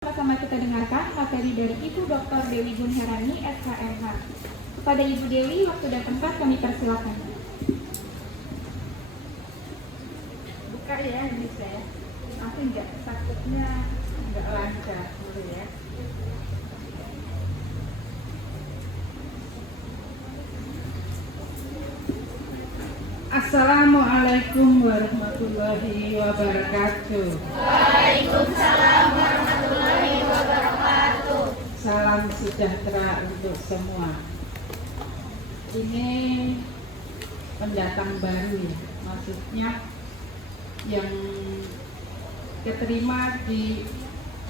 Sama-sama kita dengarkan materi dari Ibu Dr. Dewi Gunherani, SHMH. Kepada Ibu Dewi, waktu dan tempat kami persilakan. Buka ya ini saya, tapi nggak takutnya nggak lancar dulu ya. Assalamualaikum warahmatullahi wabarakatuh. Waalaikumsalam warahmatullahi wabarakatuh. Salam sejahtera untuk semua. Ini pendatang baru ya, maksudnya yang keterima di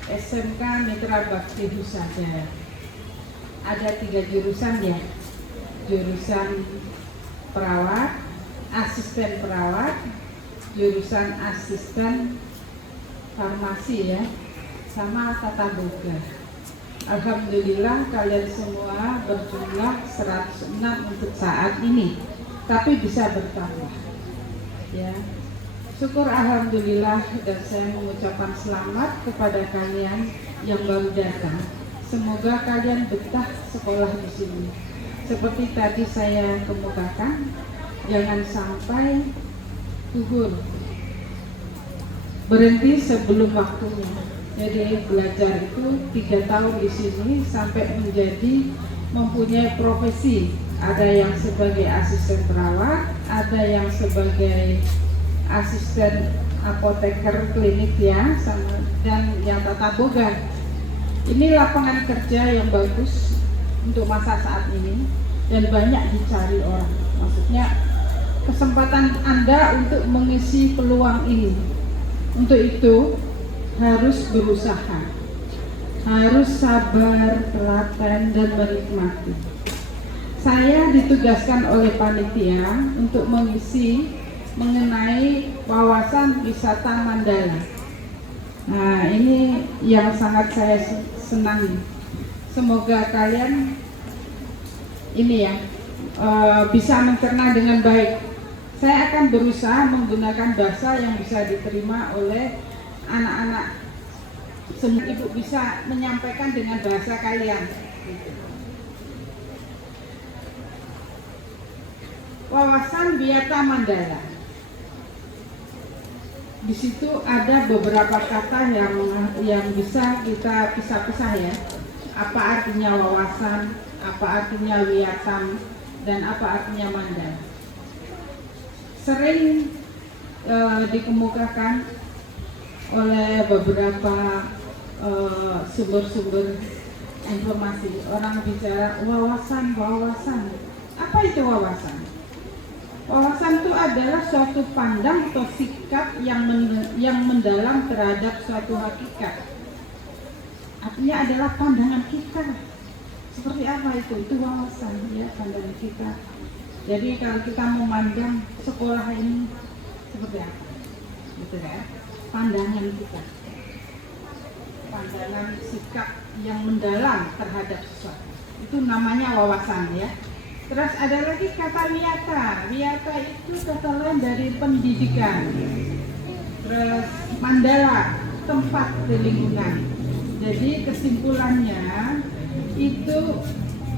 SMK Mitra Bakti Husada. Ada 3 jurusan ya, jurusan perawat, asisten perawat, jurusan asisten farmasi ya, sama tata boga. Alhamdulillah kalian semua berjumlah 106 untuk saat ini, tapi bisa bertambah ya. Syukur alhamdulillah, dan saya mengucapkan selamat kepada kalian yang baru datang. Semoga kalian betah sekolah di sini. Seperti tadi saya kemukakan, jangan sampai gugur, berhenti sebelum waktunya. Jadi belajar itu 3 tahun di sini sampai menjadi mempunyai profesi. Ada yang sebagai asisten perawat, ada yang sebagai asisten apoteker klinik ya, dan yang tata boga. Ini lapangan kerja yang bagus untuk masa saat ini dan banyak dicari orang. Maksudnya kesempatan Anda untuk mengisi peluang ini. Untuk itu harus berusaha, harus sabar, telaten, dan menikmati. Saya ditugaskan oleh panitia untuk mengisi mengenai wawasan wisata Mandala. Nah, ini yang sangat saya senangi. Semoga kalian ini ya bisa mencerna dengan baik. Saya akan berusaha menggunakan bahasa yang bisa diterima oleh anak-anak. Semua ibu bisa menyampaikan dengan bahasa kalian. Wawasan Biata Mandala. Di situ ada beberapa kata yang bisa kita pisah-pisah ya. Apa artinya wawasan, apa artinya wiatam, dan apa artinya mandala. Sering dikemukakan oleh beberapa sumber-sumber informasi. Orang bicara wawasan. Apa itu wawasan? Wawasan itu adalah suatu pandang atau sikap yang mendalam terhadap suatu hakikat. Artinya adalah pandangan kita. Seperti apa itu? Itu wawasan ya, pandangan kita. Jadi kalau kita memandang sekolah ini seperti apa? Gitu ya. Pandangan kita. Pandangan sikap yang mendalam terhadap sesuatu. Itu namanya wawasan ya. Terus ada lagi kata wiyata. Wiyata itu kata lain dari pendidikan. Terus mandala, tempat di lingkungan. Jadi kesimpulannya itu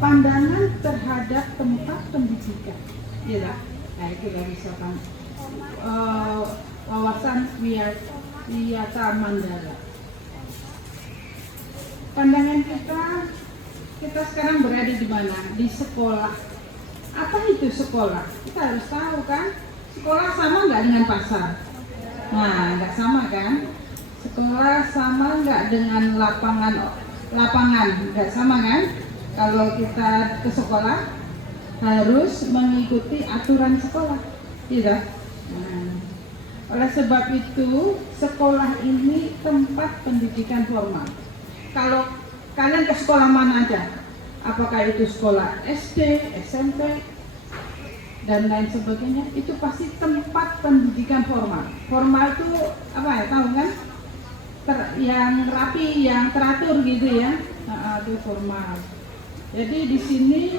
pandangan terhadap tempat pendidikan. Ya, nah itu yang misalkan wawasan wiyata mandala. Pandangan kita sekarang berada di mana? Di sekolah. Apa itu sekolah? Kita harus tahu kan? Sekolah sama nggak dengan pasar? Nah, nggak sama kan? Sekolah sama nggak dengan lapangan? Nggak sama kan? Kalau kita ke sekolah harus mengikuti aturan sekolah, tidak? Nah, oleh sebab itu sekolah ini tempat pendidikan formal. Kalau kalian ke sekolah mana aja? Apakah itu sekolah SD, SMP, dan lain sebagainya, itu pasti tempat pendidikan formal. Formal itu apa ya, tahu kan? Yang rapi, yang teratur gitu ya. Nah, itu formal. Jadi di sini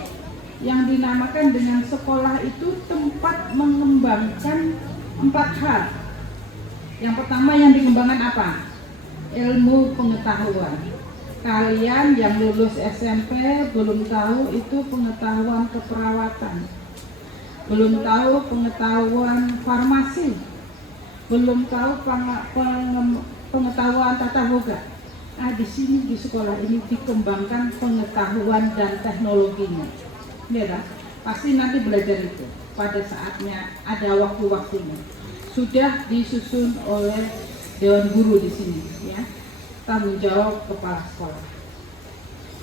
yang dinamakan dengan sekolah itu tempat mengembangkan 4 hal. Yang pertama yang dikembangkan apa? ilmu pengetahuan. Kalian yang lulus SMP belum tahu itu pengetahuan keperawatan, belum tahu pengetahuan farmasi, belum tahu pengetahuan tata boga. Nah, di sini di sekolah ini dikembangkan pengetahuan dan teknologinya. Ya, pasti nanti belajar itu pada saatnya, ada waktu-waktunya. Sudah disusun oleh Dewan Guru di sini, ya. Tanggung jawab kepala sekolah.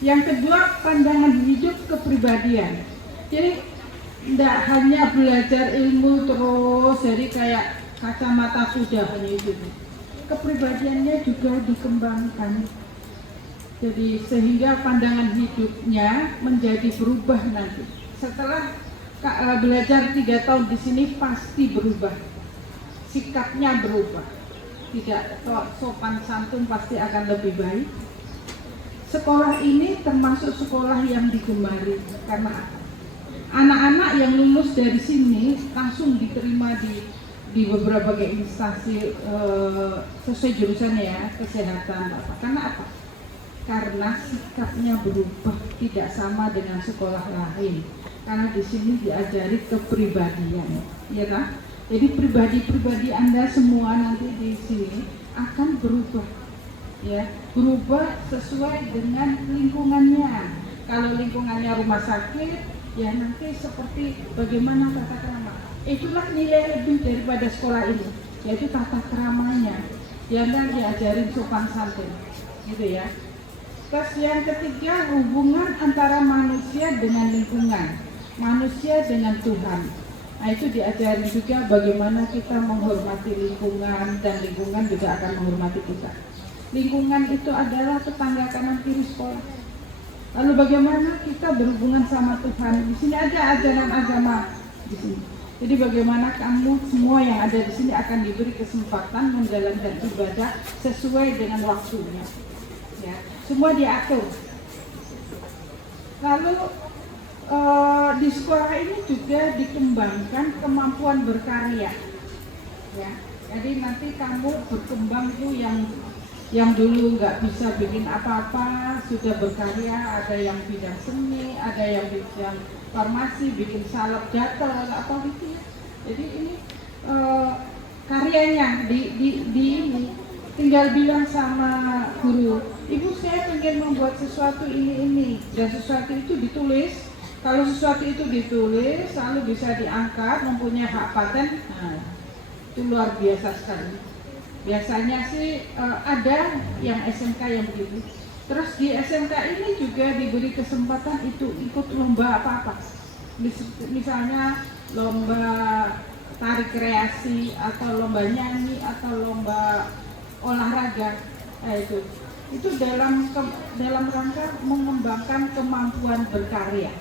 Yang kedua, pandangan hidup kepribadian. Jadi tidak hanya belajar ilmu terus jadi kayak kacamata kuda hanya itu. Kepribadiannya juga dikembangkan. Jadi sehingga pandangan hidupnya menjadi berubah nanti. Setelah belajar 3 tahun di sini pasti berubah. Sikapnya berubah. Tidak sopan santun pasti akan lebih baik. Sekolah ini termasuk sekolah yang digemari karena anak-anak yang lulus dari sini langsung diterima di beberapa instansi sesuai jurusannya ya, kesehatan apa. Karena apa? Karena sikapnya berubah, tidak sama dengan sekolah lain. Karena di sini diajari kepribadian, ya kan? Jadi pribadi-pribadi Anda semua nanti di sini akan berubah, ya, berubah sesuai dengan lingkungannya. Kalau lingkungannya rumah sakit, ya nanti seperti bagaimana tata krama. Itulah nilai lebih daripada sekolah ini, yaitu tata keramanya. Yang diajarin sopan santun, gitu ya. Terus yang ketiga, hubungan antara manusia dengan lingkungan, manusia dengan Tuhan. Nah, itu diajarin juga bagaimana kita menghormati lingkungan dan lingkungan juga akan menghormati kita. Lingkungan itu adalah tetangga kanan kiri sekolah. Lalu bagaimana kita berhubungan sama Tuhan? Di sini ada ajaran agama di sini. Jadi bagaimana kamu semua yang ada di sini akan diberi kesempatan menjalankan ibadah sesuai dengan waktunya. Ya, semua diatur. Lalu di sekolah ini juga dikembangkan kemampuan berkarya. Ya, jadi nanti kamu berkembang tuh yang dulu nggak bisa bikin apa-apa sudah berkarya, ada yang bidang seni, ada yang bidang farmasi, bikin salep gatel apa gitu ya. Jadi ini karyanya di ini tinggal bilang sama guru, ibu saya pengen membuat sesuatu ini dan sesuatu itu ditulis. Kalau sesuatu itu ditulis lalu bisa diangkat, mempunyai hak paten, nah, itu luar biasa sekali. Biasanya sih ada yang SMK yang begitu. Terus di SMK ini juga diberi kesempatan itu ikut lomba apa-apa. Misalnya lomba tarik kreasi atau lomba nyanyi atau lomba olahraga. Nah, itu dalam rangka mengembangkan kemampuan berkarya.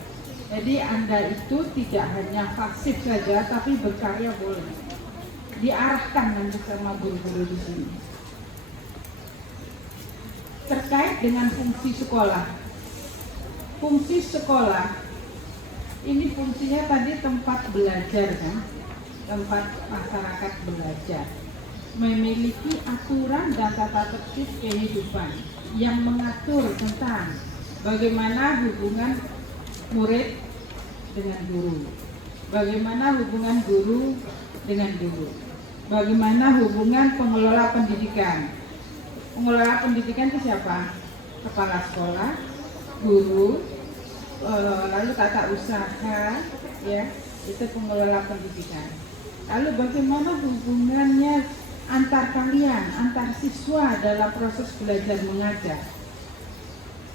Jadi Anda itu tidak hanya pasif saja tapi berkarya boleh. Diarahkan nanti sama guru-guru di sini. Terkait dengan fungsi sekolah. Fungsi sekolah ini fungsinya tadi tempat belajar kan, tempat masyarakat belajar, memiliki aturan dan tata tertib kehidupan yang mengatur tentang bagaimana hubungan murid dengan guru, bagaimana hubungan guru dengan guru, bagaimana hubungan pengelola pendidikan. Pengelola pendidikan itu siapa? Kepala sekolah, guru, lalu tata usaha, ya, itu pengelola pendidikan. Lalu bagaimana hubungannya antar kalian, antar siswa dalam proses belajar mengajar.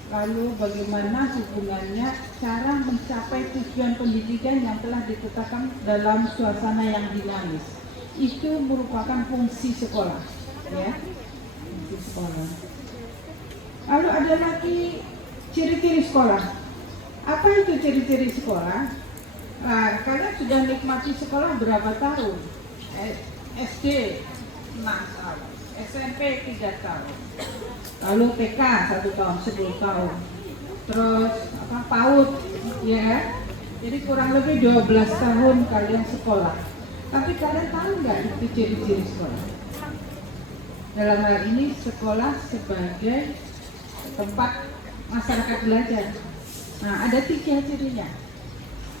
Lalu bagaimana hubungannya cara mencapai tujuan pendidikan yang telah ditetapkan dalam suasana yang dinamis. Itu merupakan fungsi sekolah, ya, fungsi sekolah. Lalu ada lagi ciri-ciri sekolah. Apa itu ciri-ciri sekolah? Nah, kalian sudah nikmati sekolah berapa tahun? SD 6 tahun, SMP 3 tahun, lalu TK 1 tahun, 10 tahun, terus PAUD, ya. Jadi kurang lebih 12 tahun kalian sekolah. Tapi kalian tahu nggak itu ciri-ciri sekolah? Dalam hal ini sekolah sebagai tempat masyarakat belajar. Nah, ada 3 cirinya.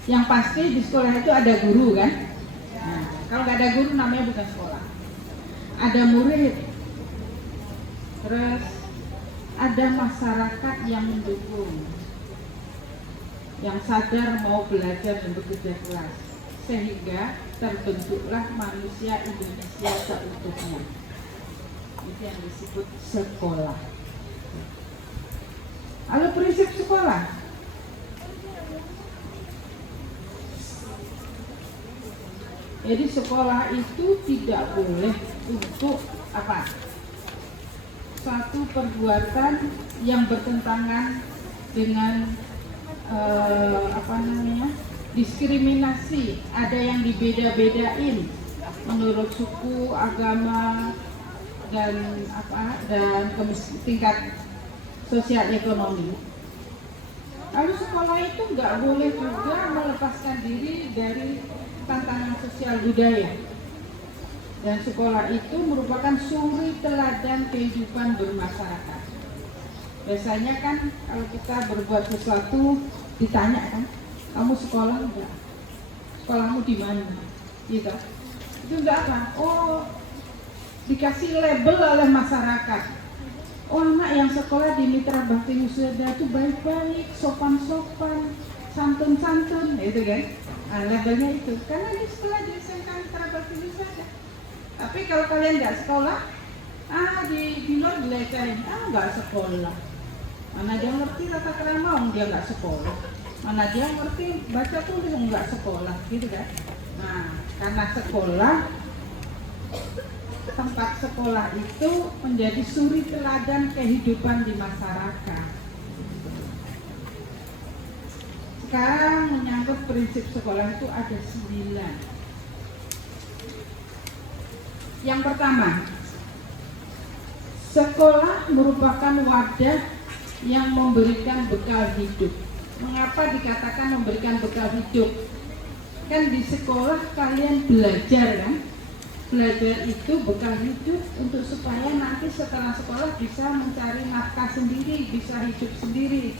Yang pasti di sekolah itu ada guru kan? Nah, kalau nggak ada guru namanya bukan sekolah. Ada murid, terus ada masyarakat yang mendukung, yang sadar mau belajar dan bekerja keras, sehingga terbentuklah manusia Indonesia seutuhnya. Itu yang disebut sekolah. Lalu prinsip sekolah. Jadi sekolah itu tidak boleh untuk apa? Suatu perbuatan yang bertentangan dengan diskriminasi. Ada yang dibeda-bedain menurut suku, agama, dan tingkat sosial ekonomi. Lalu sekolah itu nggak boleh juga melepaskan diri dari tantangan sosial budaya. Dan sekolah itu merupakan suri teladan kehidupan bermasyarakat. Biasanya kan kalau kita berbuat sesuatu ditanya kan, kamu sekolah enggak? Sekolahmu di mana? Gitu. Itu enggak apa? Oh, dikasih label oleh masyarakat. Oh, anak yang sekolah di Mitra Bakti Wisata itu baik-baik, sopan-sopan, santun-santun, itu kan? Nah, labelnya itu. Karena di sekolah di SMK Mitra Bakti Wisata. Tapi kalau kalian nggak sekolah, di luar dilecehin, nggak sekolah. Mana dia ngerti tata krama, dia nggak sekolah. Mana dia ngerti baca tulis, nggak sekolah, gitu kan? Nah, karena sekolah, tempat sekolah itu menjadi suri teladan kehidupan di masyarakat. Sekarang menyangkut prinsip sekolah itu ada 9. Yang pertama, sekolah merupakan wadah yang memberikan bekal hidup. Mengapa dikatakan memberikan bekal hidup? Kan di sekolah kalian belajar kan? Belajar itu bekal hidup untuk supaya nanti setelah sekolah bisa mencari nafkah sendiri, bisa hidup sendiri,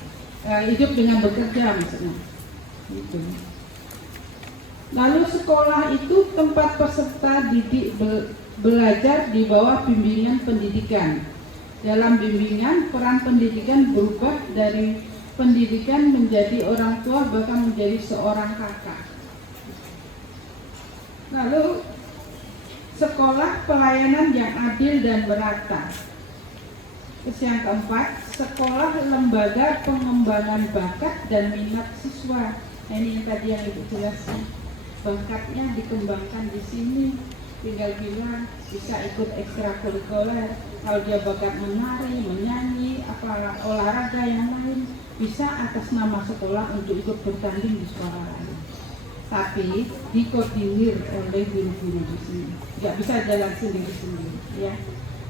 hidup dengan bekerja misalnya. Gitu. Lalu sekolah itu tempat peserta didik belajar di bawah bimbingan pendidikan. Dalam bimbingan, peran pendidikan berubah dari pendidikan menjadi orang tua, bahkan menjadi seorang kakak. Lalu sekolah pelayanan yang adil dan merata. Terus yang keempat, sekolah lembaga pengembangan bakat dan minat siswa. Nah, ini yang tadi yang Ibu jelaskan. Bakatnya dikembangkan di sini. Tinggal bilang bisa ikut ekstrakurikuler. Kalau dia bakat menari, menyanyi, olahraga yang lain, bisa atas nama sekolah untuk ikut bertanding di sekolah lain. Tapi dikoordinir oleh guru-guru di sini. Nggak bisa jalan sendiri-sendiri, ya.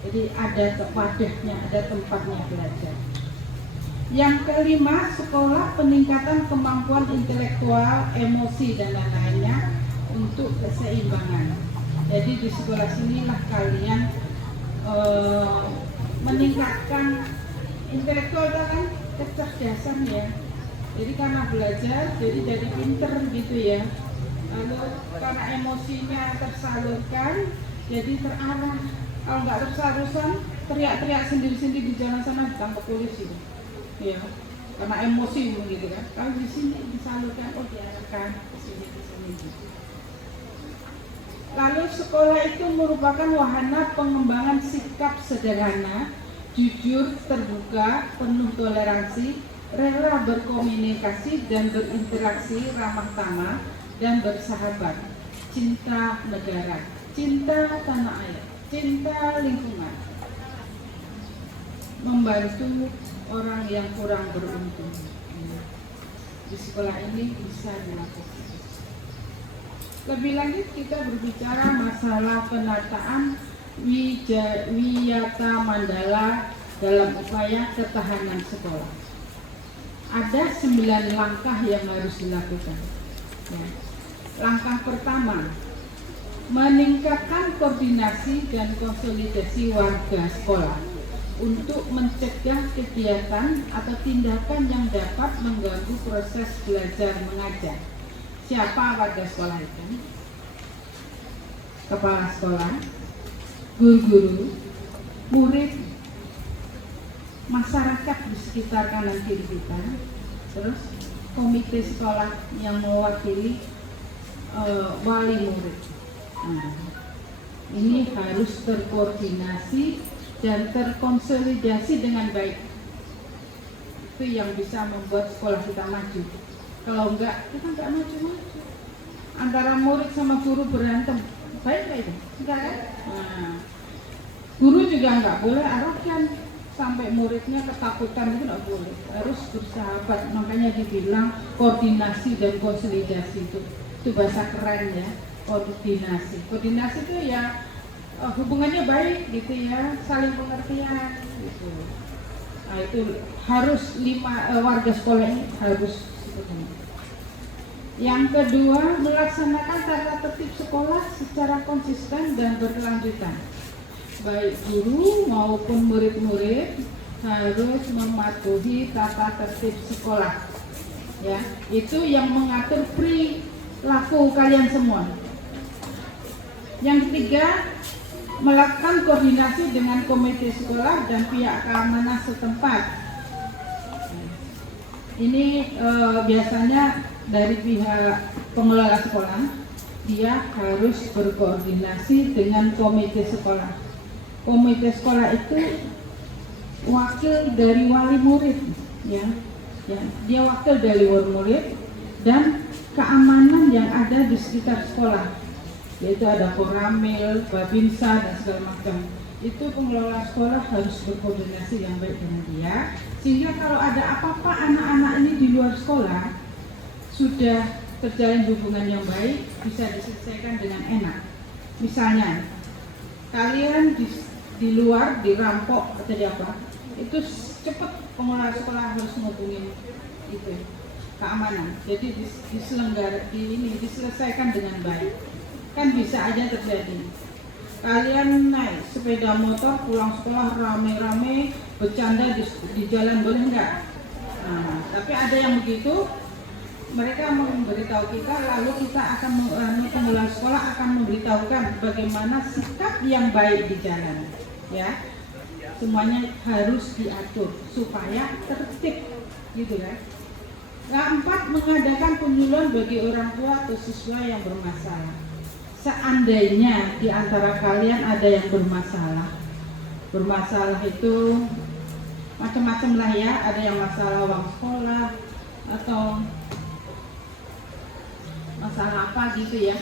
Jadi ada wadahnya, ada tempatnya belajar. Yang kelima, sekolah peningkatan kemampuan intelektual, emosi dan lain-lainnya untuk keseimbangan. Jadi di sekolah sinilah kalian meningkatkan intelektual kan, kecerdasan ya. Jadi karena belajar, jadi pinter gitu ya. Lalu karena emosinya tersalurkan, jadi terarah. Kalau nggak tersarusan, teriak-teriak sendiri-sendiri di jalan sana ditangkap polisi. Ya, karena emosi gitu kan. Kalau di sini disalurkan, oh diarahkan ke sini gitu. Lalu sekolah itu merupakan wahana pengembangan sikap sederhana, jujur, terbuka, penuh toleransi, rela berkomunikasi dan berinteraksi ramah tamah dan bersahabat, cinta negara, cinta tanah air, cinta lingkungan, membantu orang yang kurang beruntung. Di sekolah ini bisa dilakukan. Lebih lanjut kita berbicara masalah penataan Wiyata Mandala dalam upaya ketahanan sekolah. Ada 9 langkah yang harus dilakukan. Ya. Langkah pertama, meningkatkan koordinasi dan konsolidasi warga sekolah untuk mencegah kegiatan atau tindakan yang dapat mengganggu proses belajar mengajar. Siapa warga sekolah itu? Kepala sekolah, guru-guru, murid, masyarakat di sekitar kanan kiri kita, terus komite sekolah yang mewakili wali murid. Nah, ini harus terkoordinasi dan terkonsolidasi dengan baik. Itu yang bisa membuat sekolah kita maju. Kalau enggak, kita enggak maju-maju. Antara murid sama guru berantem, baik nggak itu? Enggak kan? Nah, guru juga enggak boleh arogan sampai muridnya ketakutan, itu enggak boleh. Harus bersahabat. Makanya dibilang koordinasi dan konsolidasi itu bahasa keren ya. Koordinasi itu ya hubungannya baik gitu ya, saling pengertian gitu. Nah itu harus warga sekolah ini harus seperti ini. Yang kedua, melaksanakan tata tertib sekolah secara konsisten dan berkelanjutan. Baik guru maupun murid-murid harus mematuhi tata tertib sekolah. Ya, itu yang mengatur perilaku kalian semua. Yang ketiga, melakukan koordinasi dengan komite sekolah dan pihak keamanan setempat. Ini biasanya dari pihak pengelola sekolah, dia harus berkoordinasi dengan komite sekolah. Komite sekolah itu wakil dari wali murid, ya. Dia wakil dari wali murid dan keamanan yang ada di sekitar sekolah. Yaitu ada Koramil, Babinsa dan segala macam. Itu pengelola sekolah harus berkoordinasi yang baik dengan dia, sehingga kalau ada apa-apa anak-anak ini di luar sekolah sudah terjalin hubungan yang baik, bisa diselesaikan dengan enak. Misalnya kalian di luar dirampok atau apa, itu cepat pengelola sekolah harus menghubungi itu keamanan. Jadi diselesaikan dengan baik. Kan bisa aja terjadi. Kalian naik sepeda motor pulang sekolah rame-rame bercanda di jalan, boleh enggak? Nah, tapi ada yang begitu, mereka memberitahu kita, lalu kita akan pengelola sekolah akan memberitahukan bagaimana sikap yang baik di jalan. Ya, semuanya harus diatur supaya tertib, gitu kan? Keempat, mengadakan penyuluhan bagi orang tua atau siswa yang bermasalah. Seandainya di antara kalian ada yang bermasalah itu macam-macam lah ya, ada yang masalah uang sekolah atau masalah apa gitu ya,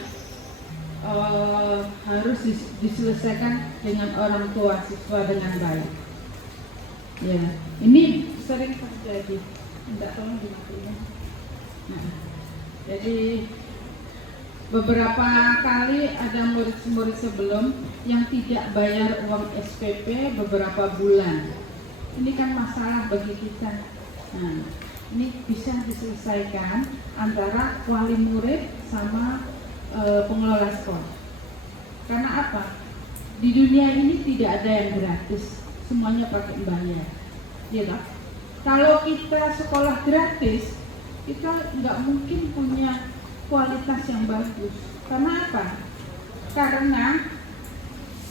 harus diselesaikan dengan orang tua siswa dengan baik. Ya, ini sering terjadi. Tidak, tolong dimatiin. Nah, jadi beberapa kali ada murid-murid sebelum yang tidak bayar uang SPP beberapa bulan. Ini kan masalah bagi kita. Nah, ini bisa diselesaikan antara wali murid sama pengelola sekolah. Karena apa? Di dunia ini tidak ada yang gratis, semuanya pakai bayar. Ya, kalau kita sekolah gratis, kita nggak mungkin punya kualitas yang bagus. Karena apa? Karena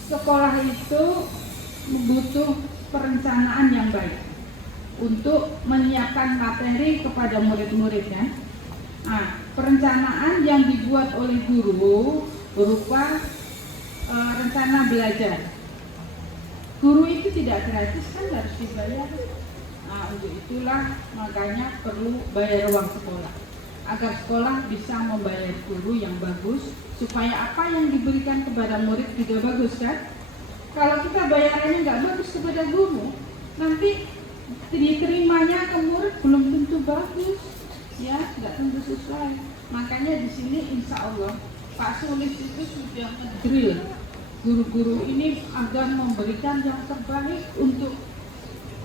sekolah itu butuh perencanaan yang baik untuk menyiapkan materi kepada murid-murid kan. Nah, perencanaan yang dibuat oleh guru berupa rencana belajar. Guru itu tidak gratis kan, harus dibayar. Nah, untuk itulah makanya perlu bayar uang sekolah, agar sekolah bisa membayar guru yang bagus, supaya apa yang diberikan kepada murid juga bagus kan. Kalau kita bayarannya nggak bagus kepada guru, nanti diterimanya ke murid belum tentu bagus, ya nggak tentu sesuai. Makanya di sini insya Allah Pak Sulis itu sudah ngedrill guru-guru ini agar memberikan yang terbaik untuk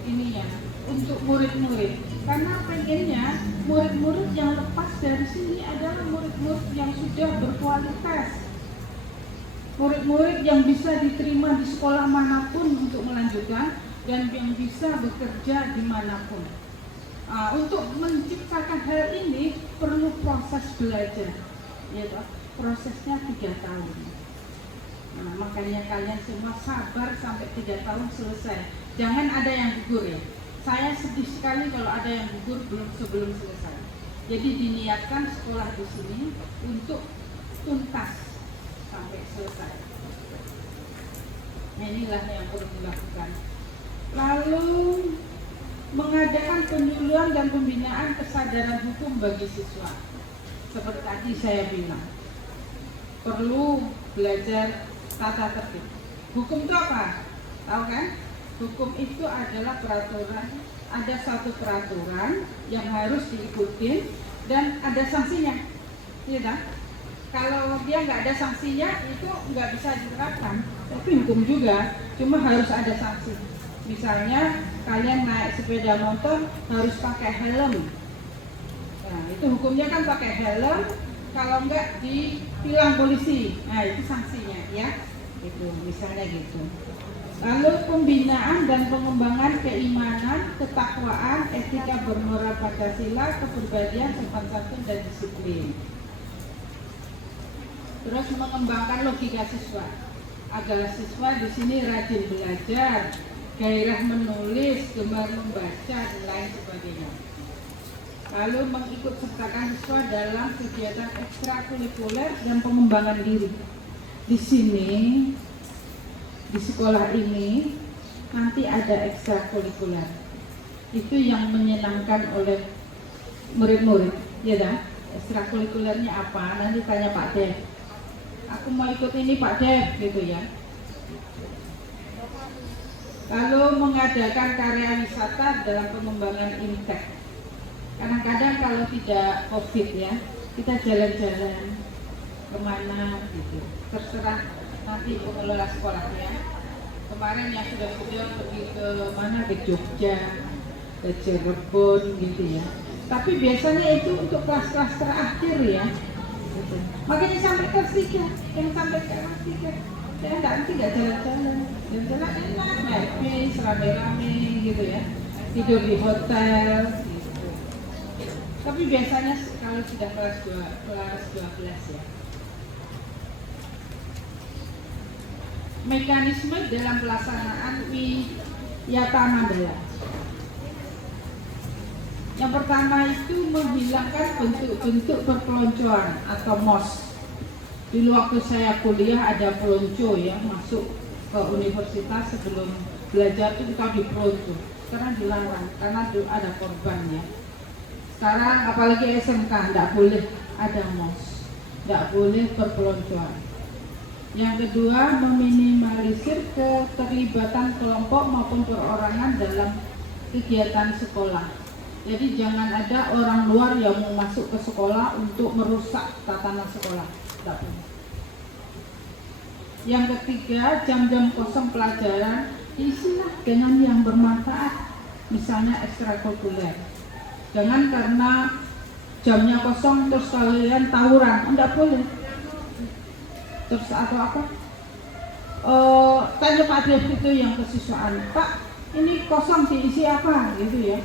ini ya, untuk murid-murid. Karena pengennya murid-murid yang lepas dari sini adalah murid-murid yang sudah berkualitas. murid-murid yang bisa diterima di sekolah manapun untuk melanjutkan dan yang bisa bekerja dimanapun. Untuk menciptakan hal ini perlu proses belajar, ya toh? Prosesnya 3 tahun. Makanya kalian semua sabar sampai 3 tahun selesai. Jangan ada yang gugur ya. Saya sedih sekali kalau ada yang gugur sebelum selesai. Jadi diniatkan sekolah di sini untuk tuntas sampai selesai. Nah, inilah yang perlu dilakukan. Lalu mengadakan penyuluhan dan pembinaan kesadaran hukum bagi siswa. Seperti tadi saya bilang, perlu belajar tata tertib. Hukum itu apa? Tahu kan? Hukum itu adalah peraturan. Ada satu peraturan yang harus diikuti dan ada sanksinya. Iya kan? Kalau dia nggak ada sanksinya, itu nggak bisa diterapkan. Tapi hukum juga, cuma harus ada sanksi. Misalnya kalian naik sepeda motor harus pakai helm. Nah, itu hukumnya kan pakai helm. Kalau enggak ditilang polisi. Nah, itu sanksinya ya. Itu misalnya gitu. Lalu pembinaan dan pengembangan keimanan, ketakwaan, etika bermoral Pancasila, kepribadian, sopan santun dan disiplin. Terus mengembangkan logika siswa agar siswa di sini rajin belajar, gairah menulis, gemar membaca dan lain sebagainya. Lalu mengikut sertakan siswa dalam kegiatan ekstrakurikuler dan pengembangan diri. Di sini, di sekolah ini nanti ada ekstrakurikuler. Itu yang menyenangkan oleh murid-murid, ya kan? Ekstrakurikulernya apa? Nanti tanya Pak Dev. Aku mau ikut ini Pak Dev, gitu ya. Lalu mengadakan karya wisata dalam pengembangan impact. Kadang-kadang kalau tidak COVID ya, kita jalan-jalan kemana gitu. Terserah nanti pengelola sekolahnya. Kemarin yang sudah pergi ke mana, ke Jogja, ke Cirebon gitu ya. Tapi biasanya itu untuk kelas-kelas terakhir ya. Gitu. Makanya sampai kelas 3, yang sampai kelas 3. Saya nanti nggak jalan-jalan, jalan-jalan enak, naik bis, rame-rame gitu ya, tidur di hotel gitu. Tapi biasanya kalau sudah kelas 12 ya. Mekanisme dalam pelaksanaan Wiyata Mandala. Yang pertama itu menghilangkan bentuk-bentuk perpeloncoan atau MOS. Dulu waktu saya kuliah ada pelonco ya, masuk ke universitas sebelum belajar itu kita dipelonco. Sekarang dilarang karena ada korbannya. Sekarang apalagi SMK tidak boleh ada MOS, tidak boleh perpeloncoan. Yang kedua, meminimalisir keterlibatan kelompok maupun perorangan dalam kegiatan sekolah. Jadi jangan ada orang luar yang mau masuk ke sekolah untuk merusak tatanan sekolah. Yang ketiga, jam-jam kosong pelajaran isilah dengan yang bermanfaat, misalnya ekstrakurikuler. Jangan karena jamnya kosong terus kalian tawuran, enggak boleh. Terus atau apa? Tanya Pak Dev itu yang kesiswaan, Pak ini kosong diisi apa gitu ya,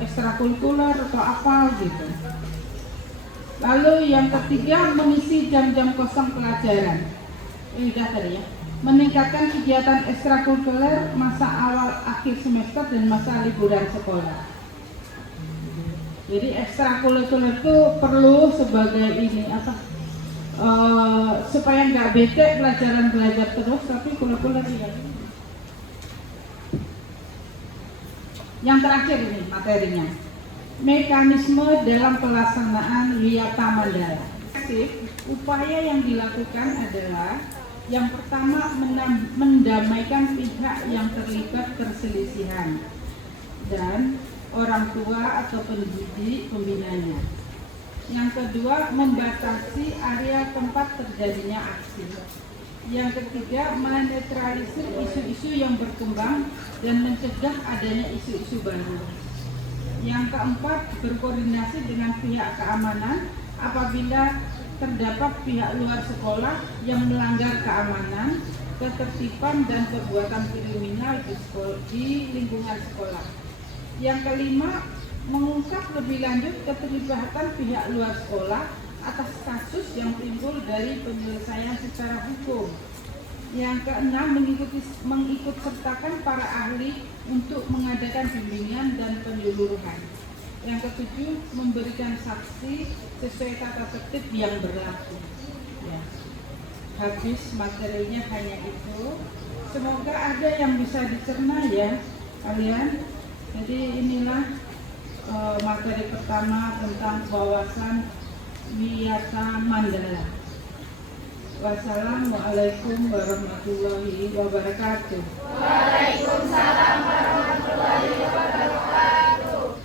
ekstrakurikuler atau apa gitu. Lalu yang ketiga, mengisi jam-jam kosong pelajaran. Ini udah tadi ya. Meningkatkan kegiatan ekstrakurikuler masa awal akhir semester dan masa liburan sekolah. Jadi ekstrakurikuler itu perlu sebagai ini apa? Supaya nggak bete pelajaran belajar terus, tapi kurikuler juga. Yang terakhir ini materinya. Mekanisme dalam pelaksanaan Wiyata Mandala. Upaya yang dilakukan adalah yang pertama mendamaikan pihak yang terlibat perselisihan dan orang tua atau pendidik pembinanya. Yang kedua, membatasi area tempat terjadinya aksi. Yang ketiga, menetralisir isu-isu yang berkembang dan mencegah adanya isu-isu baru. Yang keempat, berkoordinasi dengan pihak keamanan apabila terdapat pihak luar sekolah yang melanggar keamanan, ketertiban, dan perbuatan kriminal di lingkungan sekolah. Yang kelima, mengungkap lebih lanjut keterlibatan pihak luar sekolah atas kasus yang timbul dari penyelesaian secara hukum. Yang keenam, mengikut sertakan para ahli untuk mengadakan bimbingan dan penyuluhan. Yang ketujuh, memberikan saksi sesuai tata tertib yang berlaku. Ya. Habis materinya hanya itu. Semoga ada yang bisa dicerna ya kalian. Jadi inilah materi pertama tentang wawasan Wiyasa Mandala. Wassalamualaikum warahmatullahi wabarakatuh. Waalaikumsalam warahmatullahi